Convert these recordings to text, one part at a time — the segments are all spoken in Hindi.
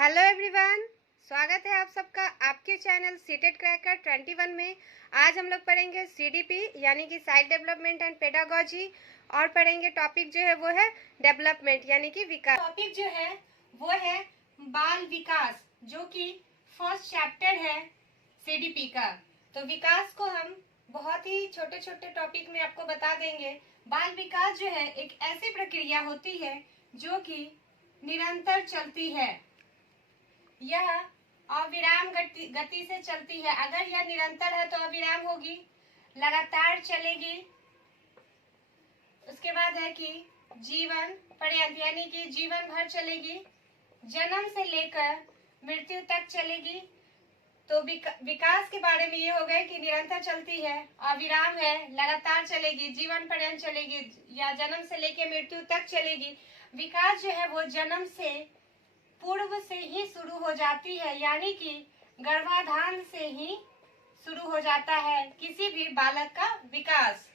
हेलो एवरीवन, स्वागत है आप सबका आपके चैनल सीटेट क्रैकर 21 में। आज हम लोग पढ़ेंगे सीडीपी यानी कि साइड डेवलपमेंट एंड पेडागोजी, और पढ़ेंगे टॉपिक जो है वो है डेवलपमेंट यानी कि विकास। टॉपिक जो है वो है बाल विकास, जो कि फर्स्ट चैप्टर है सीडीपी का। तो विकास को हम बहुत ही छोटे छोटे टॉपिक में आपको बता देंगे। बाल विकास जो है एक ऐसी प्रक्रिया होती है जो कि निरंतर चलती है। यह अविराम गति से चलती है। अगर यह निरंतर है तो अविराम होगी, लगातार चलेगी। उसके बाद है कि जीवन पर्यंत यानी कि जीवन भर चलेगी, जन्म से लेकर मृत्यु तक चलेगी। तो विकास के बारे में ये हो गए कि निरंतर चलती है, अविराम है, लगातार चलेगी, जीवन पर्यंत चलेगी या जन्म से लेकर मृत्यु तक चलेगी। विकास जो है वो जन्म से पूर्व से ही शुरू हो जाती है, यानी कि गर्भाधान से ही शुरू हो जाता है किसी भी बालक का विकास।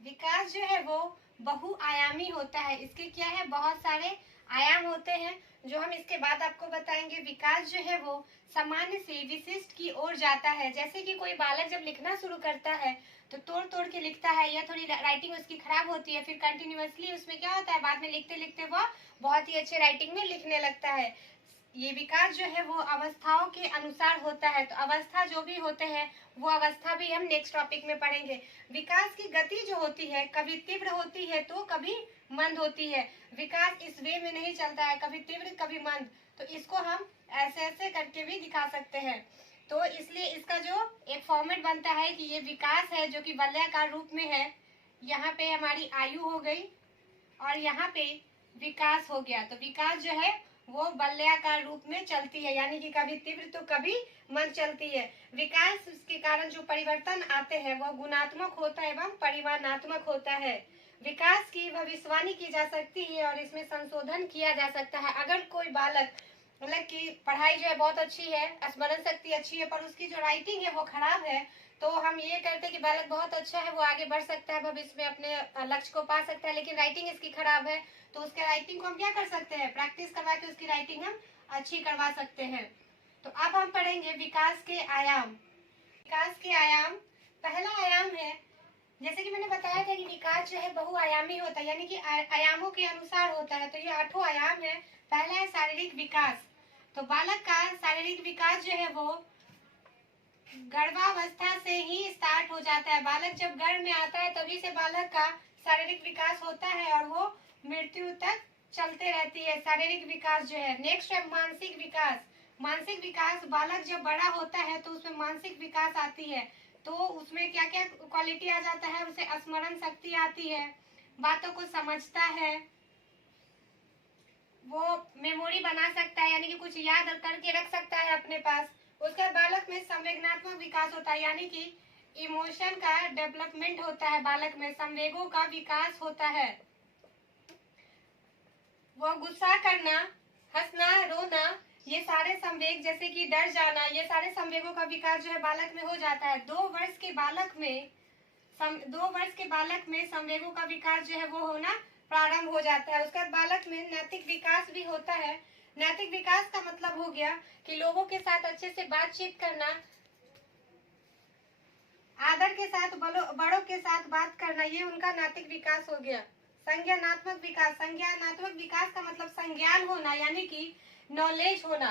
विकास जो है वो बहुआयामी होता है। इसके क्या है, बहुत सारे आयाम होते हैं जो हम इसके बाद आपको बताएंगे। विकास जो है वो सामान्य से विशिष्ट की ओर जाता है। जैसे कि कोई बालक जब लिखना शुरू करता है तो तोड़ तोड़ के लिखता है या थोड़ी राइटिंग उसकी खराब होती है, फिर कंटिन्यूअसली उसमें क्या होता है, बाद में लिखते लिखते वह बहुत ही अच्छे राइटिंग में लिखने लगता है। ये विकास जो है वो अवस्थाओं के अनुसार होता है। तो अवस्था जो भी होते हैं वो अवस्था भी हम नेक्स्ट टॉपिक में पढ़ेंगे। विकास की गति जो होती है कभी तीव्र होती है तो कभी मंद होती है। विकास इस वे में नहीं चलता है, कभी तीव्र कभी मंद। तो इसको हम ऐसे ऐसे करके भी दिखा सकते हैं। तो इसलिए इसका जो एक फॉर्मेट बनता है कि ये विकास है जो कि वलयाकार रूप में है। यहाँ पे हमारी आयु हो गई और यहाँ पे विकास हो गया। तो विकास जो है वो वलयाकार रूप में चलती है, यानी कि कभी तीव्र तो कभी मंद चलती है। विकास के कारण जो परिवर्तन आते हैं वह गुणात्मक होता है एवं परिमाणात्मक होता है। विकास की भविष्यवाणी की जा सकती है और इसमें संशोधन किया जा सकता है। अगर कोई बालक मतलब कि पढ़ाई जो है बहुत अच्छी है, स्मरण शक्ति अच्छी है, पर उसकी जो राइटिंग है वो खराब है, तो हम ये कहते हैं कि बालक बहुत अच्छा है, वो आगे बढ़ सकता है, भविष्य में अपने लक्ष्य को पा सकता है, लेकिन राइटिंग इसकी खराब है। तो उसके राइटिंग को हम क्या कर सकते हैं, प्रैक्टिस करवा के उसकी राइटिंग हम अच्छी करवा सकते हैं। तो अब हम पढ़ेंगे विकास के आयाम। विकास के आयाम, पहला आयाम है, जैसे कि मैंने बताया था कि विकास जो है बहुआयामी होता है, यानी कि आयामों के अनुसार होता है। तो ये 8 आयाम है। पहला है शारीरिक विकास। तो बालक का शारीरिक विकास जो है वो गर्भावस्था से ही स्टार्ट हो जाता है। बालक जब गर्भ में आता है तभी से बालक का शारीरिक विकास होता है और वो मृत्यु तक चलते रहती है शारीरिक विकास जो है। नेक्स्ट है मानसिक विकास। मानसिक विकास, बालक जब बड़ा होता है तो उसमें मानसिक विकास आती है। तो उसमें क्या क्या क्वालिटी आ जाता है, उसे स्मरण शक्ति आती है, बातों को समझता है, वो मेमोरी बना सकता है, यानी कि कुछ याद करके रख सकता है अपने पास। उसके बालक में संवेदनात्मक विकास होता है, यानी कि इमोशन का डेवलपमेंट होता है। बालक में संवेगों का विकास होता है। वो गुस्सा करना, हंसना, रोना, ये सारे संवेग, जैसे कि डर जाना, ये सारे संवेगों का विकास जो है बालक में हो जाता है। 2 वर्ष के बालक में संवेगों का विकास जो है वो होना प्रारंभ हो जाता है। उसके बाद बालक में नैतिक विकास भी होता है। नैतिक विकास का मतलब हो गया कि लोगों के साथ अच्छे से बातचीत करना, आदर के साथ बड़ों के साथ बात करना, ये उनका नैतिक विकास हो गया। संज्ञानात्मक विकास, संज्ञानात्मक विकास का मतलब संज्ञान होना, यानी कि नॉलेज होना।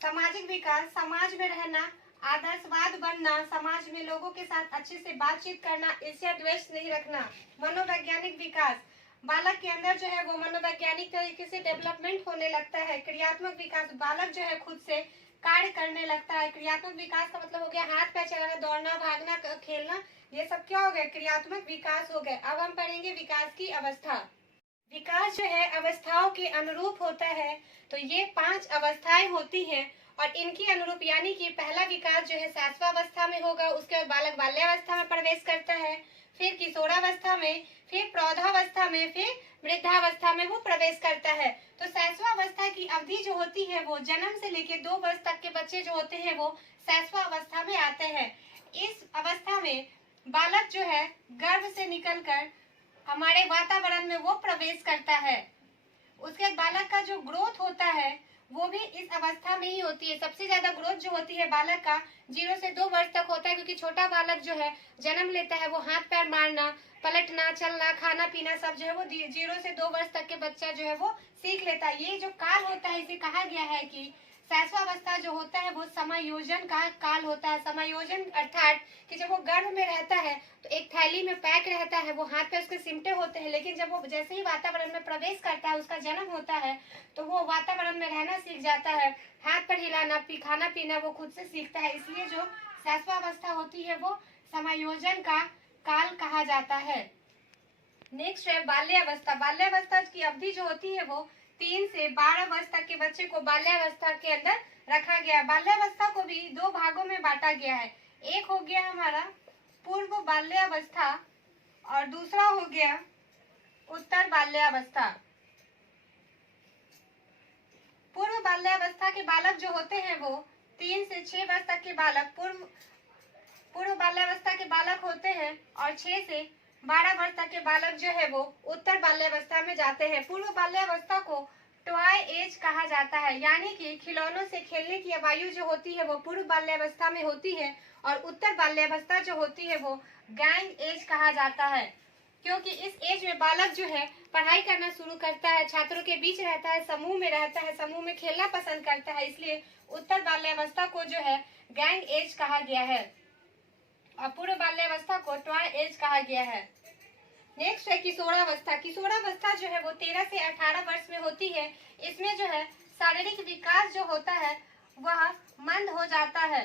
सामाजिक विकास, समाज में रहना, आदर्शवाद बनना, समाज में लोगों के साथ अच्छे से बातचीत करना, ईर्ष्या द्वेष नहीं रखना। मनोवैज्ञानिक विकास, बालक के अंदर जो है वो मनोवैज्ञानिक तरीके से डेवलपमेंट होने लगता है। क्रियात्मक विकास, बालक जो है खुद से कार्य करने लगता है। क्रियात्मक विकास का मतलब हो गया हाथ पैर चलाना, दौड़ना, भागना, खेलना, ये सब क्या हो गया, क्रियात्मक विकास हो गए। अब हम पढ़ेंगे विकास की अवस्था। विकास जो है अवस्थाओं के अनुरूप होता है। तो ये 5 अवस्थाएं होती हैं और इनकी अनुरूप, यानी कि पहला विकास जो है शैशवावस्था में होगा, उसके बाद बालक बाल्यावस्था में प्रवेश करता है, फिर किशोरावस्था में, फिर प्रौढ़ावस्था में, फिर वृद्धावस्था में वो प्रवेश करता है। तो शैशवावस्था की अवधि जो होती है वो जन्म से लेकर 2 वर्ष तक के बच्चे जो होते हैं वो शैशवावस्था में आते हैं। इस अवस्था में बालक जो है गर्भ से निकलकर हमारे वातावरण में वो प्रवेश करता है। उसके बाद बालक का जो ग्रोथ होता है वो भी इस अवस्था में ही होती है। सबसे ज्यादा ग्रोथ जो होती है बालक का 0 से 2 वर्ष तक होता है, क्योंकि छोटा बालक जो है जन्म लेता है वो हाथ पैर मारना, पलटना, चलना, खाना पीना सब जो है वो 0 से 2 वर्ष तक के बच्चा जो है वो सीख लेता है। ये जो काल होता है इसे कहा गया है कि शैशवावस्था जो होता है वो समायोजन का काल होता है। समायोजन अर्थात कि जब वो गर्भ में रहता है तो एक थैली में पैक रहता है, वो हाथ पे उसके सिमटे होते हैं, लेकिन जब वो जैसे ही वातावरण में प्रवेश करता है, उसका जन्म होता है, तो वो वातावरण में रहना सीख जाता है, हाथ पर हिलाना, खाना पीना वो खुद से सीखता है। इसलिए जो शैशवावस्था होती है वो समायोजन का काल कहा जाता है। नेक्स्ट है बाल्यावस्था। बाल्यावस्था की अवधि जो होती है वो 3 से 12 वर्ष तक के बच्चे को बाल्यावस्था के अंदर रखा गया। बाल्यावस्था को भी 2 भागों में बांटा गया है। एक हो गया हमारा पूर्व बाल्यावस्था और दूसरा हो गया उत्तर बाल्यावस्था। पूर्व बाल्यावस्था के बालक जो होते हैं वो 3 से 6 वर्ष तक के बालक पूर्व बाल्यावस्था के बालक होते हैं, और 6 से 12 वर्ष तक के बालक जो है वो उत्तर बाल्यावस्था में जाते हैं। पूर्व बाल्यावस्था को टॉय एज कहा जाता है, यानी कि खिलौनों से खेलने की आयु जो होती है वो पूर्व बाल्यावस्था में होती है, और उत्तर बाल्यावस्था जो होती है वो गैंग एज कहा जाता है, क्योंकि इस एज में बालक जो है पढ़ाई करना शुरू करता है, छात्रों के बीच रहता है, समूह में रहता है, समूह में खेलना पसंद करता है, इसलिए उत्तर बाल्यावस्था को जो है गैंग एज कहा गया है और पूर्व बाल्यावस्था को टॉय एज कहा गया है। नेक्स्ट है किशोरावस्था। किशोरावस्था जो है वो 13 से 18 वर्ष में होती है। इसमें जो है शारीरिक विकास जो होता है वह मंद हो जाता है।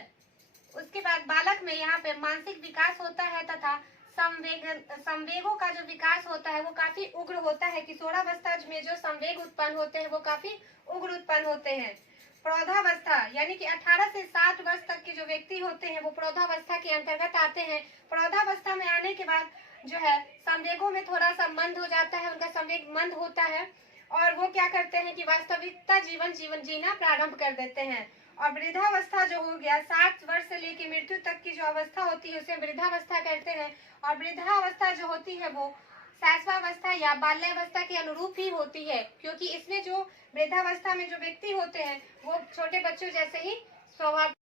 उसके बाद बालक में यहाँ पे मानसिक विकास होता है तथा संवेगों का जो विकास होता है वो काफी उग्र होता है। किशोरावस्था में जो संवेग उत्पन्न होते हैं वो काफी उग्र उत्पन्न होते हैं। प्रौढ़ावस्था यानी कि 18 से 60 वर्ष तक के जो व्यक्ति होते हैं वो प्रौढ़ावस्था के अंतर्गत आते हैं। प्रौढ़ावस्था में आने के बाद जो है संवेगों में थोड़ा सा मंद हो जाता है, उनका संवेग मंद होता है, और वो क्या करते हैं कि वास्तविकता जीवन जीना प्रारंभ कर देते हैं। और वृद्धावस्था जो हो गया 60 वर्ष से लेकर मृत्यु तक की जो अवस्था होती है उसे वृद्धावस्था कहते हैं। और वृद्धावस्था जो होती है वो शैशवावस्था या बाल्यावस्था के अनुरूप ही होती है, क्योंकि इसमें जो वृद्धावस्था में जो व्यक्ति होते हैं वो छोटे बच्चों जैसे ही स्वभाव।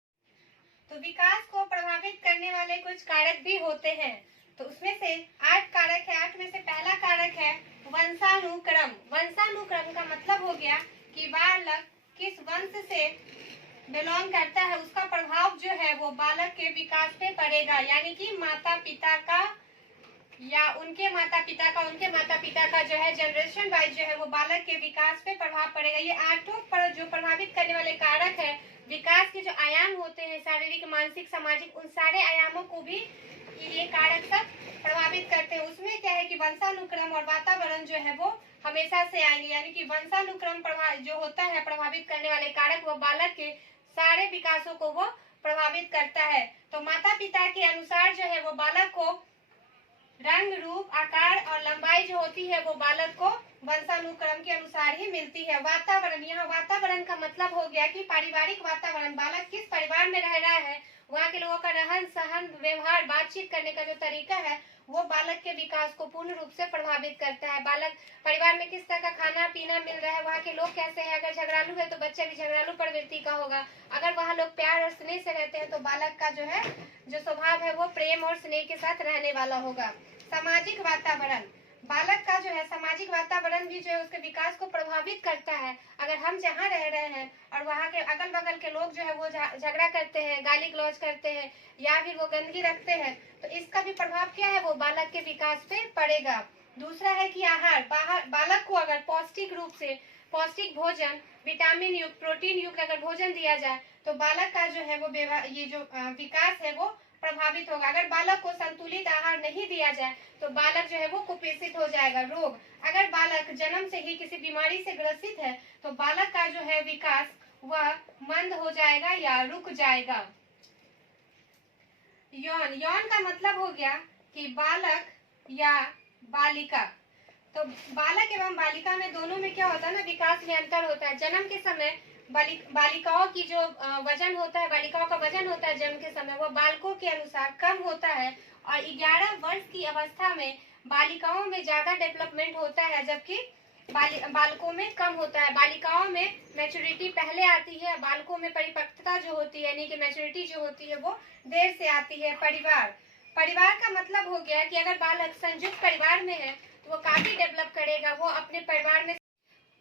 तो विकास को प्रभावित करने वाले कुछ कारक भी होते हैं, तो उसमें से 8 कारक है। 8 में से पहला कारक है वंशानुक्रम। वंशानुक्रम का मतलब हो गया कि बालक किस वंश से बिलोंग करता है, उसका प्रभाव जो है वो बालक के विकास पे पड़ेगा, यानी कि माता पिता का या उनके माता पिता का जो है जनरेशन वाइज जो है वो बालक के विकास पे प्रभाव पड़ेगा। ये 8 पर जो प्रभावित करने वाले कारक है, विकास के जो आयाम होते हैं शारीरिक, मानसिक, सामाजिक, उन सारे आयामों को भी ये कारक सब प्रभावित करते हैं। उसमें क्या है कि वंशानुक्रम और वातावरण जो है वो हमेशा से आएंगे, यानी कि वंशानुक्रम जो होता है प्रभावित करने वाले कारक वो बालक के सारे विकासों को वो प्रभावित करता है। तो माता पिता के अनुसार जो है वो बालक को रंग, रूप, आकार और लंबाई जो होती है वो बालक को वंशानुक्रम के अनुसार ही मिलती है। वातावरण, यहाँ वातावरण का मतलब हो गया कि पारिवारिक वातावरण, बालक किस परिवार में रह रहा है, वहाँ के लोगों का रहन सहन, व्यवहार, बातचीत करने का जो तरीका है वो बालक के विकास को पूर्ण रूप से प्रभावित करता है। बालक परिवार में किस तरह का खाना पीना मिल रहा है, वहाँ के लोग कैसे हैं, अगर झगड़ालू है तो बच्चा भी झगड़ालू प्रवृत्ति का होगा, अगर वहाँ लोग प्यार और स्नेह से रहते हैं तो बालक का जो है जो स्वभाव है वो प्रेम और स्नेह के साथ रहने वाला होगा। सामाजिक वातावरण, बालक का जो है सामाजिक वातावरण भी जो है उसके विकास को प्रभावित करता है। अगर हम जहाँ रह रहे हैं और वहाँ के अगल बगल के लोग जो है वो झगड़ा करते हैं, गाली गलौज करते हैं या फिर वो गंदगी रखते हैं, तो इसका भी प्रभाव क्या है वो बालक के विकास पे पड़ेगा। दूसरा है कि आहार, बालक को अगर पौष्टिक रूप से पौष्टिक भोजन, विटामिन युक्त, प्रोटीन युक्त अगर भोजन दिया जाए तो बालक का जो है वो ये जो विकास है वो प्रभावित होगा। अगर बालक को संतुलित आहार नहीं दिया जाए तो बालक जो है वो कुपोषित हो जाएगा। रोग, अगर बालक जन्म से ही किसी बीमारी से ग्रसित है तो बालक का जो है विकास वह मंद हो जाएगा या रुक जाएगा। यौन, यौन का मतलब हो गया कि बालक या बालिका, तो बालक एवं बालिका में दोनों में क्या होता है ना, विकास में अंतर होता है। जन्म के समय बालिकाओं की जो वजन होता है, बालिकाओं का वजन होता है जन्म के समय वो बालकों के अनुसार कम होता है, और 11 वर्ष की अवस्था में बालिकाओं में ज्यादा डेवलपमेंट होता है, जबकि बालकों में कम होता है। बालिकाओं में मैच्योरिटी पहले आती है, बालकों में परिपक्वता जो होती है यानी कि मैच्योरिटी जो होती है वो देर से आती है। परिवार का मतलब हो गया कि अगर बालक संयुक्त परिवार में है तो वो काफी डेवलप करेगा, वो अपने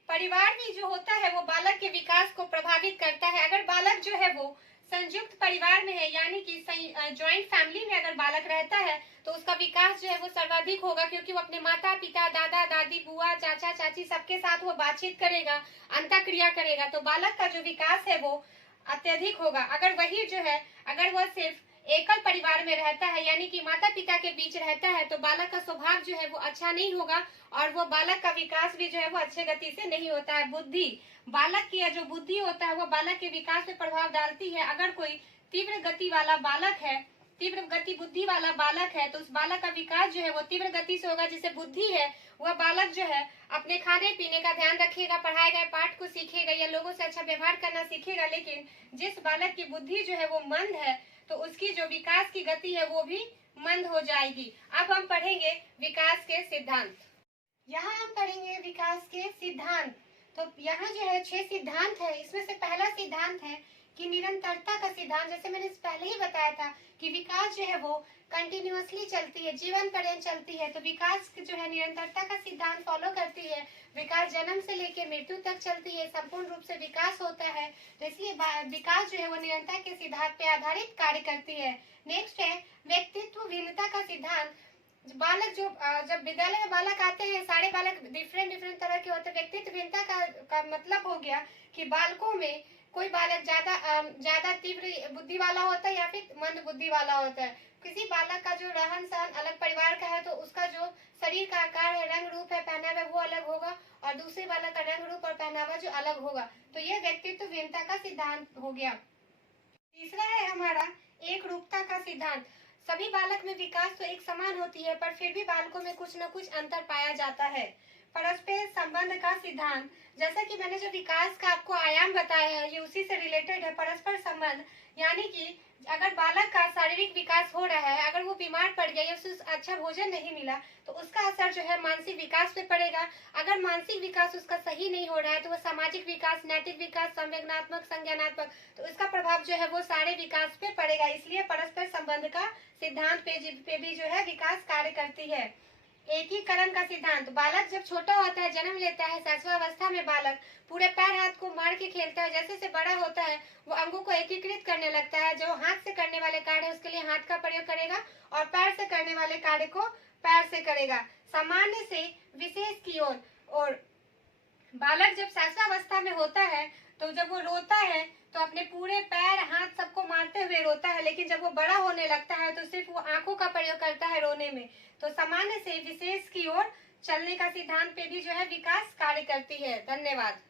परिवार भी जो होता है वो बालक के विकास को प्रभावित करता है। अगर बालक जो है वो संयुक्त परिवार में है यानी कि ज्वाइंट फैमिली में अगर बालक रहता है तो उसका विकास जो है वो सर्वाधिक होगा, क्योंकि वो अपने माता पिता, दादा दादी, बुआ, चाचा चाची सबके साथ वो बातचीत करेगा, अंतःक्रिया करेगा, तो बालक का जो विकास है वो अत्यधिक होगा। अगर वही जो है अगर वह सिर्फ एकल परिवार में रहता है यानी कि माता पिता के बीच रहता है तो बालक का स्वभाव जो है वो अच्छा नहीं होगा और वो बालक का विकास भी जो है वो अच्छे गति से नहीं होता है। बालक की जो बुद्धि होता है वो बालक के विकास पे प्रभाव डालती है। अगर कोई तीव्र गति वाला बालक है, तीव्र गति बुद्धि वाला बालक है तो उस बालक का विकास जो है वो तीव्र गति से होगा। जिसे बुद्धि है वह बालक जो है अपने खाने पीने का ध्यान रखेगा, पढ़ाए गए पाठ को सीखेगा या लोगों से अच्छा व्यवहार करना सीखेगा। लेकिन जिस बालक की बुद्धि जो है वो मंद है तो उसकी जो विकास की गति है वो भी मंद हो जाएगी। अब हम पढ़ेंगे विकास के सिद्धांत। यहाँ हम पढ़ेंगे विकास के सिद्धांत। तो यहाँ जो है 6 सिद्धांत है। इसमें से पहला सिद्धांत है कि निरंतरता का सिद्धांत। जैसे मैंने पहले ही बताया था कि विकास जो है वो कंटिन्यूअसली चलती है, जीवन पर्यंत चलती है, तो विकास जो है निरंतरता का सिद्धांत फॉलो करती है। विकास जन्म से लेकर मृत्यु तक चलती है, संपूर्ण रूप से विकास होता है, तो इसलिए विकास जो है वो निरंतर के सिद्धांत पे आधारित कार्य करती है। नेक्स्ट है व्यक्तित्व भिन्नता का सिद्धांत। बालक जब विद्यालय में बालक आते हैं, सारे बालक डिफरेंट तरह के होते हैं। व्यक्तित्व भिन्नता का मतलब हो गया कि बालकों में कोई बालक ज्यादा तीव्र बुद्धि वाला होता है या फिर मंद बुद्धि वाला होता है। किसी बालक का जो रहन सहन अलग परिवार का है तो उसका जो शरीर का आकार है, रंग रूप है, पहनावा वो अलग होगा और दूसरे बालक का रंग रूप और पहनावा जो अलग होगा। तो यह व्यक्तित्व भिन्नता का सिद्धांत हो गया। तीसरा है हमारा एक रूपता का सिद्धांत। सभी बालक में विकास तो एक समान होती है पर फिर भी बालकों में कुछ न कुछ अंतर पाया जाता है। परस्पर संबंध का सिद्धांत। जैसा कि मैंने जो विकास का आपको आयाम बताया है ये उसी से रिलेटेड है। परस्पर संबंध यानी कि अगर बालक का शारीरिक विकास हो रहा है, अगर वो बीमार पड़ गया या उसे अच्छा भोजन नहीं मिला तो उसका असर जो है मानसिक विकास पे पड़ेगा। अगर मानसिक विकास उसका सही नहीं हो रहा है तो वो सामाजिक विकास, नैतिक विकास, संवेदनात्मक, संज्ञानात्मक, तो इसका प्रभाव जो है वो सारे विकास पे पड़ेगा। इसलिए परस्पर संबंध का सिद्धांत पे भी जो है विकास कार्य करती है। एकीकरण का सिद्धांत। बालक जब छोटा होता है, जन्म लेता है, शैशवावस्था में बालक पूरे पैर हाथ को मार के खेलता है। जैसे जैसे बड़ा होता है वो अंगों को एकीकृत करने लगता है। जो हाथ से करने वाले कार्य है उसके लिए हाथ का प्रयोग करेगा और पैर से करने वाले कार्य को पैर से करेगा। सामान्य से विशेष की ओर। और बालक जब शैशवावस्था में होता है तो जब वो रोता है तो अपने पूरे पैर हाथ सबको मारते हुए रोता है, लेकिन जब वो बड़ा होने लगता है तो सिर्फ वो आंखों का प्रयोग करता है रोने में। तो सामान्य से विशेष की ओर चलने का सिद्धांत पे भी जो है विकास कार्य करती है। धन्यवाद।